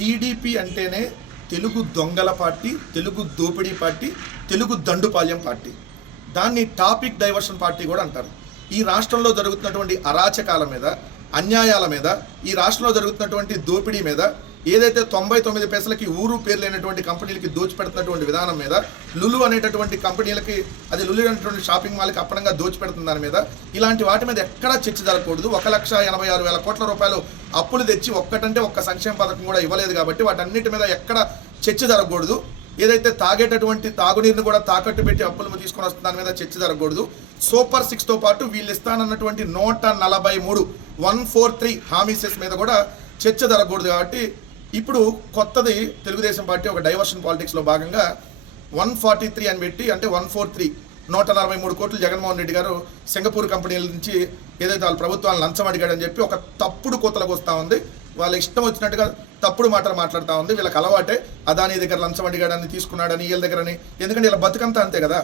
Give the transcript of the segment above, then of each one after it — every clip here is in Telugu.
టీడీపీ అంటేనే తెలుగు దొంగల పార్టీ, తెలుగు దోపిడీ పార్టీ, తెలుగు దండుపాల్యం పార్టీ. దాన్ని టాపిక్ డైవర్షన్ పార్టీ కూడా అంటారు. ఈ రాష్ట్రంలో జరుగుతున్నటువంటి అరాచకాల మీద, అన్యాయాల మీద, ఈ రాష్ట్రంలో జరుగుతున్నటువంటి దోపిడీ మీద, ఏదైతే 99 పైసలకి ఊరు పేరు లేనటువంటి కంపెనీలకి దోచిపెడుతున్నటువంటి విధానం మీద, లులు అనేటటువంటి కంపెనీలకి, అది లులు అనేటువంటి షాపింగ్ మాల్కి అప్పనంగా దోచిపెడుతున్న దాని మీద, ఇలాంటి వాటి మీద ఎక్కడా చర్చ జరగకూడదు. 1,86,000 కోట్ల రూపాయలు అప్పులు తెచ్చి ఒక్కటంటే ఒక్క సంక్షేమ పథకం కూడా ఇవ్వలేదు కాబట్టి వాటన్నిటి మీద ఎక్కడ చర్చ జరగకూడదు. ఏదైతే తాగేటటువంటి తాగునీరుని కూడా తాకట్టు పెట్టి అప్పులు తీసుకొని వస్తున్న దాని మీద చర్చ జరగకూడదు. సూపర్ 6తో పాటు వీళ్ళు ఇస్తానన్నటువంటి 143 143 హామీసెస్ మీద కూడా చర్చ జరగకూడదు. కాబట్టి ఇప్పుడు కొత్తది తెలుగుదేశం పార్టీ ఒక డైవర్షన్ పాలిటిక్స్లో భాగంగా 143 అని పెట్టి, అంటే 143 143 కోట్లు జగన్మోహన్ రెడ్డి గారు సింగపూర్ కంపెనీల నుంచి ఏదైతే వాళ్ళ ప్రభుత్వాన్ని లంచం అడిగాడని చెప్పి ఒక తప్పుడు కోతలకు వస్తూ ఉంది. వాళ్ళ ఇష్టం వచ్చినట్టుగా తప్పుడు మాటలు మాట్లాడుతూ ఉంది. వీళ్ళకి అలవాటే అదానీ దగ్గర లంచం అడిగాడని, తీసుకున్నాడని, వీళ్ళ దగ్గరని. ఎందుకంటే వీళ్ళ బతుకంతా అంతే కదా.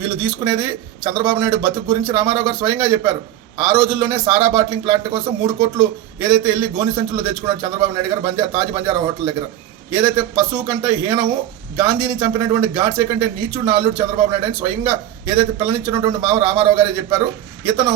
వీళ్ళు తీసుకునేది చంద్రబాబు నాయుడు బతుకు గురించి రామారావు గారు స్వయంగా చెప్పారు. ఆ రోజుల్లోనే సారా బాట్లింగ్ ప్లాంట్ కోసం 3 కోట్లు ఏదైతే వెళ్ళి గోని సంచుల్లో తెచ్చుకున్నాడు చంద్రబాబు నాయుడు గారు తాజ్ బంజారా హోటల్ దగ్గర. ఏదైతే పశువు కంటే హీనము, గాంధీని చంపినటువంటి గాడ్సే కంటే నీచుడు నా అల్లుడు చంద్రబాబు నాయుడు అని స్వయంగా ఏదైతే పిల్లనిచ్చినటువంటి మావ రామారావు గారే చెప్పారు. ఇతను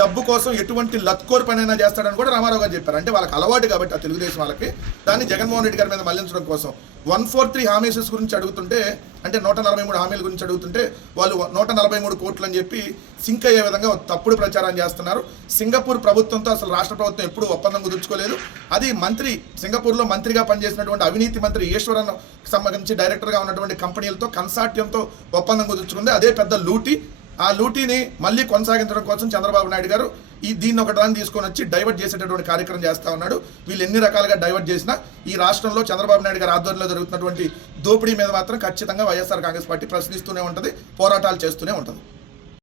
డబ్బు కోసం ఎటువంటి లత్కోరు పనైనా చేస్తాడని కూడా రామారావు గారు చెప్పారు. అంటే వాళ్ళకి అలవాటు కాబట్టి ఆ తెలుగుదేశం వాళ్ళకి దాన్ని జగన్మోహన్ రెడ్డి గారి మీద మళ్లించడం కోసం 143 హామీసెస్ గురించి అడుగుతుంటే, అంటే 143 హామీల గురించి అడుగుతుంటే వాళ్ళు 143 కోట్లు అని చెప్పి సింక్ అయ్యే విధంగా తప్పుడు ప్రచారం చేస్తున్నారు. సింగపూర్ ప్రభుత్వంతో అసలు రాష్ట్ర ప్రభుత్వం ఎప్పుడూ ఒప్పందం కుదుర్చుకోలేదు. అది మంత్రి, సింగపూర్లో మంత్రిగా పనిచేసినటువంటి అవినీతి మంత్రి ఈశ్వరన్ సంబంధించి డైరెక్టర్గా ఉన్నటువంటి కంపెనీలతో కన్సార్టియంతో ఒప్పందం కుదుర్చుకుంది. అదే పెద్ద లూటీ. ఆ లూటీని మళ్ళీ కొనసాగించడం కోసం చంద్రబాబు నాయుడు గారు దీన్ని ఒకదాన్ని తీసుకొని వచ్చి డైవర్ట్ చేసేటటువంటి కార్యక్రమం చేస్తూ ఉన్నాడు. వీళ్ళు ఎన్ని రకాలుగా డైవర్ట్ చేసినా ఈ రాష్ట్రంలో చంద్రబాబు నాయుడు గారి ఆధ్వర్యంలో జరుగుతున్నటువంటి దోపిడీ మీద మాత్రం ఖచ్చితంగా వైఎస్ఆర్ కాంగ్రెస్ పార్టీ ప్రశ్నిస్తూనే ఉంటుంది, పోరాటాలు చేస్తూనే ఉంటుంది.